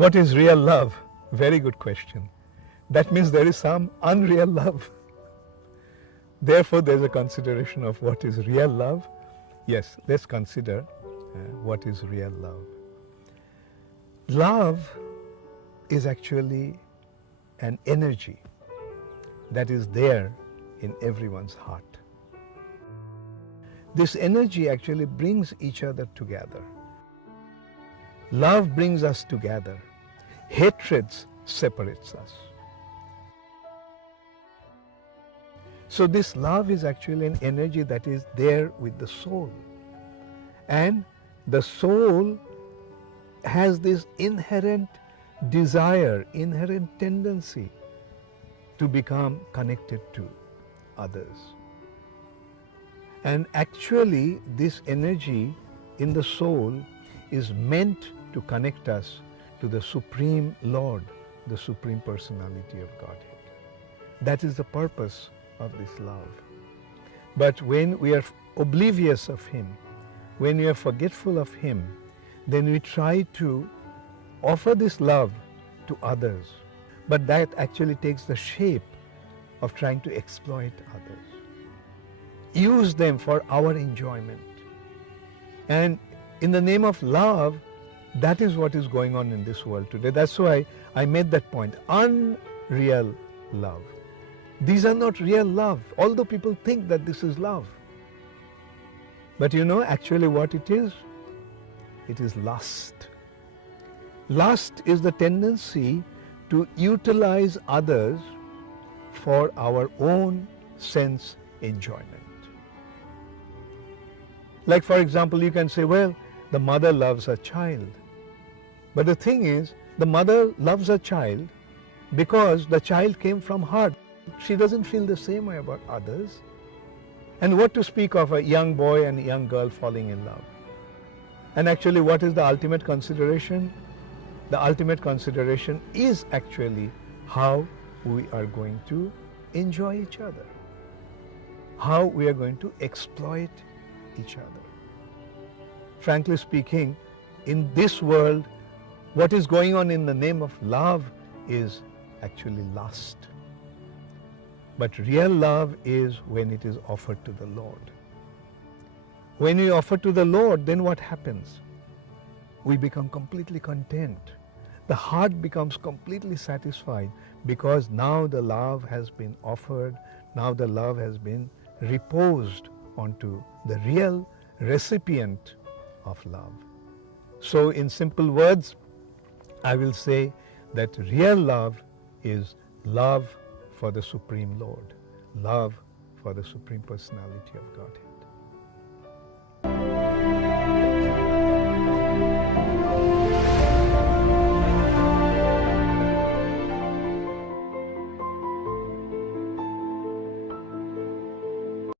What is real love? Very good question. That means there is some unreal love. Therefore, there's a consideration of what is real love. Yes, let's consider what is real love. Love is actually an energy that is there in everyone's heart. This energy actually brings each other together. Love brings us together. Hatred separates us. So this love is actually an energy that is there with the soul. And the soul has this inherent desire, inherent tendency to become connected to others. And actually this energy in the soul is meant to connect us to the Supreme Lord, the Supreme Personality of Godhead. That is the purpose of this love. But when we are oblivious of Him, when we are forgetful of Him, then we try to offer this love to others. But that actually takes the shape of trying to exploit others. Use them for our enjoyment. And in the name of love, that is what is going on in this world today. That's why I made that point. Unreal love. These are not real love, although people think that this is love. But you know actually what it is? It is lust. Lust is the tendency to utilize others for our own sense enjoyment. Like for example, you can say, well, the mother loves her child. But the thing is, the mother loves her child because the child came from her. She doesn't feel the same way about others. And what to speak of a young boy and a young girl falling in love? And actually, what is the ultimate consideration? The ultimate consideration is actually how we are going to enjoy each other, how we are going to exploit each other. Frankly speaking, in this world, what is going on in the name of love is actually lust. But real love is when it is offered to the Lord. When we offer to the Lord, then what happens? We become completely content. The heart becomes completely satisfied because now the love has been offered, now the love has been reposed onto the real recipient of love. So in simple words, I will say that real love is love for the Supreme Lord, love for the Supreme Personality of Godhead.